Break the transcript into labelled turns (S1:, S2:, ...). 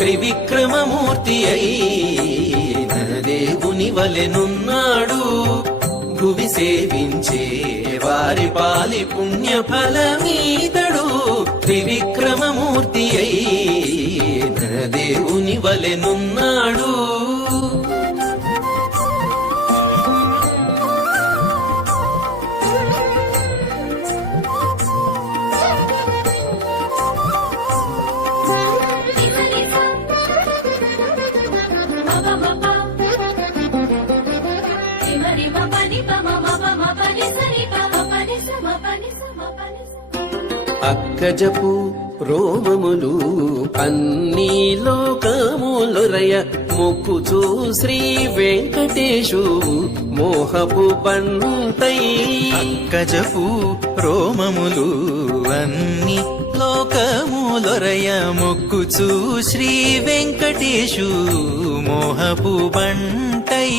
S1: త్రివిక్రమమూర్తి అయిన దేవుని వలెనున్నాడు. భువి సేవించే వారి పాలి పుణ్య ఫలమీతడు త్రివిక్రమమూర్తి అయిన దేవుని వలెనున్నాడు. అక్కజపు రోమములు అన్ని లోకములొరయ మొక్కుచు శ్రీ వెంకటేశు మోహపు పంటై అక్కజపు రోమములు అన్ని లోకములొరయ మొక్కుచు శ్రీ వెంకటేశు మోహపు బంటై